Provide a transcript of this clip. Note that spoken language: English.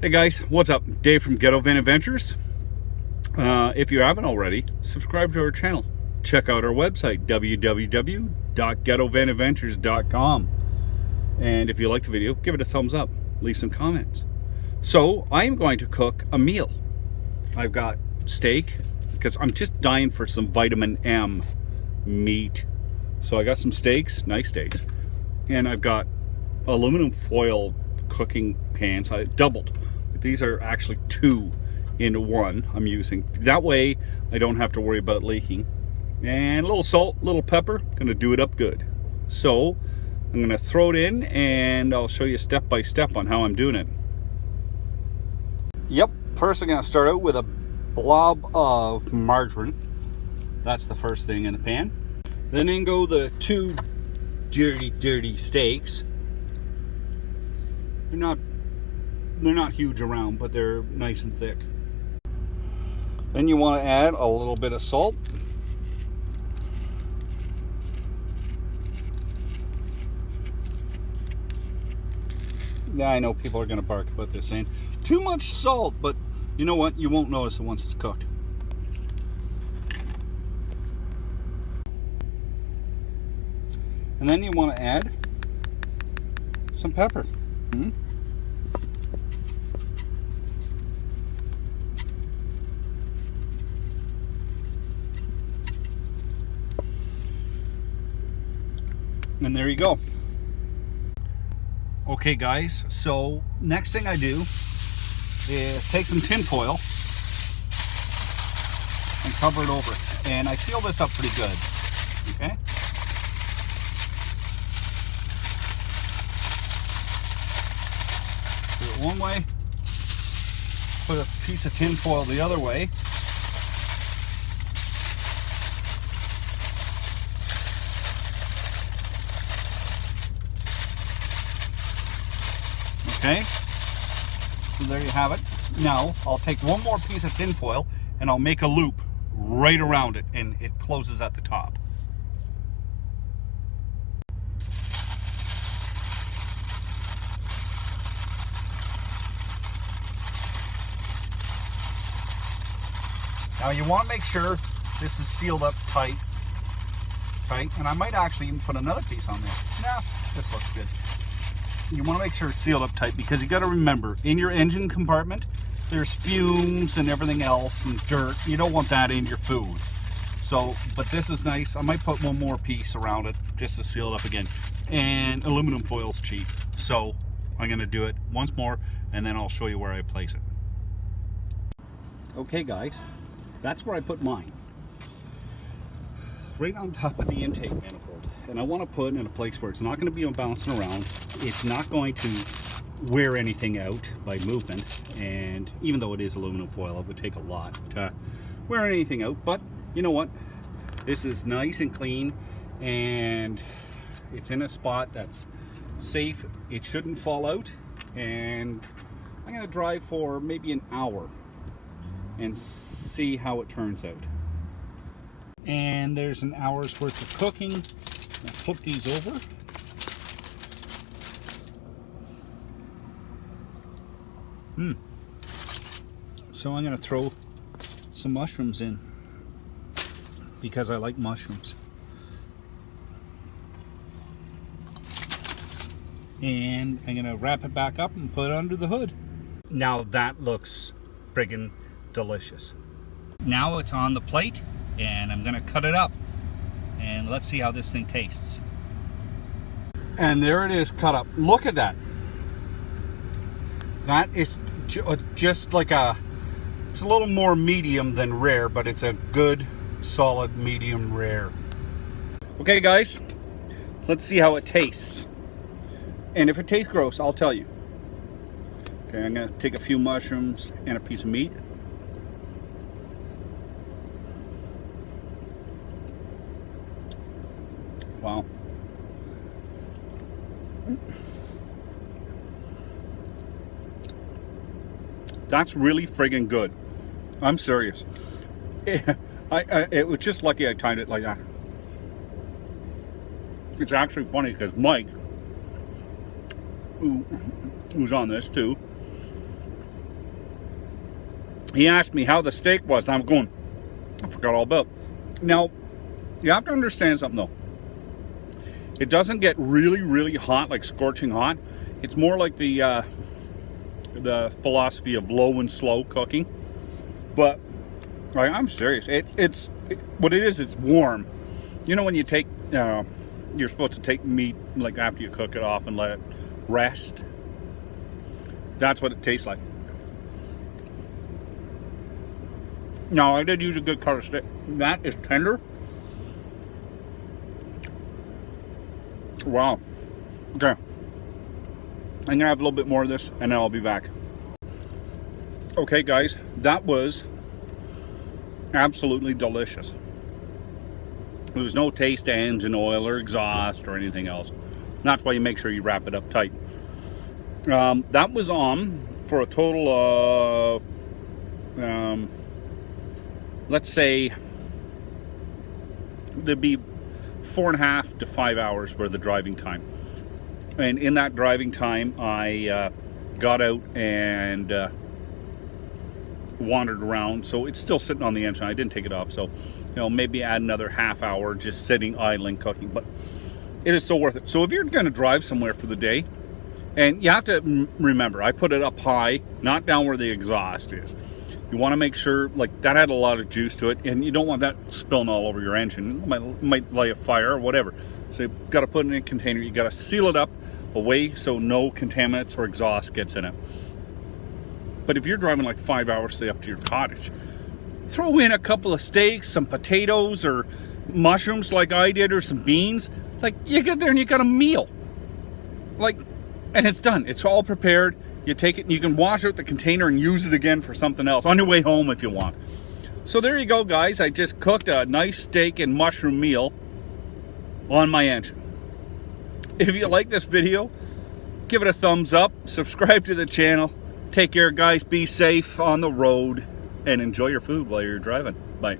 Hey guys, what's up? Dave from Ghetto Van Adventures. If you haven't already, subscribe to our channel. Check out our website, www.ghettovanadventures.com. And if you like the video, give it a thumbs up. Leave some comments. So, I am going to cook a meal. I've got steak, because I'm just dying for some vitamin M meat. So I got some steaks, nice steaks. And I've got aluminum foil cooking pans. I doubled. These are actually 2 into 1 I'm using. That way I don't have to worry about leaking. And a little salt, a little pepper, gonna do it up good. So I'm gonna throw it in and I'll show you step by step on how I'm doing it. Yep, first I'm gonna start out with a blob of margarine. That's the first thing in the pan. Then in go the 2 dirty steaks. They're not huge around, but they're nice and thick. Then you want to add a little bit of salt. Yeah, I know people are going to bark about this saying too much salt, but you know what? You won't notice it once it's cooked. And then you want to add some pepper. And there you go. Okay guys, so next thing I do is take some tin foil and cover it over. And I seal this up pretty good, okay? Do it one way, put a piece of tin foil the other way. Okay, so there you have it. Now, I'll take one more piece of tin foil and I'll make a loop right around it and it closes at the top. Now you want to make sure this is sealed up tight, and I might actually even put another piece on there. Nah, this looks good. You want to make sure it's sealed up tight because you got to remember, in your engine compartment there's fumes and everything else and dirt. You don't want that in your food. So, but this is nice. I might put one more piece around it just to seal it up again. And aluminum foil's cheap, so I'm going to do it once more and then I'll show you where I place it. Okay guys, that's where I put mine, right on top of the intake manifold. And I want to put it in a place where it's not going to be bouncing around. It's not going to wear anything out by movement. And even though it is aluminum foil, it would take a lot to wear anything out. But you know what? This is nice and clean and it's in a spot that's safe. It shouldn't fall out. And I'm going to drive for maybe an hour and see how it turns out. And there's an hour's worth of cooking. I'll flip these over. So I'm going to throw some mushrooms in because I like mushrooms. And I'm going to wrap it back up and put it under the hood. Now that looks friggin' delicious. Now it's on the plate and I'm going to cut it up. And let's see how this thing tastes. And there it is, cut up. Look at that. That is just like it's a little more medium than rare, but it's a good, solid medium rare. Okay guys, let's see how it tastes. And if it tastes gross, I'll tell you. Okay, I'm gonna take a few mushrooms and a piece of meat. Wow. That's really friggin' good. I'm serious. It was just lucky I timed it like that. It's actually funny because Mike, who's on this too, he asked me how the steak was, and I'm going, I forgot all about it. Now, you have to understand something though. It doesn't get really, really hot, like scorching hot. It's more like the philosophy of low and slow cooking. But like, I'm serious. What it is, it's warm. You know when you take, you're supposed to take meat like after you cook it off and let it rest. That's what it tastes like. Now, I did use a good cut of steak. That is tender. Wow. Okay. I'm gonna have a little bit more of this and then I'll be back. Okay guys, that was absolutely delicious. There was no taste to engine oil or exhaust or anything else. That's why you make sure you wrap it up tight. That was on for a total of, let's say, there'd be 4.5 to 5 hours worth of driving time. And in that driving time, I got out and wandered around. So it's still sitting on the engine. I didn't take it off. So, you know, maybe add another half hour just sitting, idling, cooking. But it is so worth it. So if you're going to drive somewhere for the day, and you have to remember, I put it up high, not down where the exhaust is. You want to make sure, like, that had a lot of juice to it, and you don't want that spilling all over your engine. It might light a fire or whatever. So you've got to put it in a container. You got to seal it up away so no contaminants or exhaust gets in it. But if you're driving like 5 hours, say, up to your cottage, throw in a couple of steaks, some potatoes or mushrooms like I did, or some beans. Like, you get there and you got a meal. Like, and it's done. It's all prepared. You take it and you can wash out the container and use it again for something else on your way home if you want. So there you go, guys. I just cooked a nice steak and mushroom meal on my engine. If you like this video, give it a thumbs up, subscribe to the channel. Take care, guys. Be safe on the road and enjoy your food while you're driving. Bye.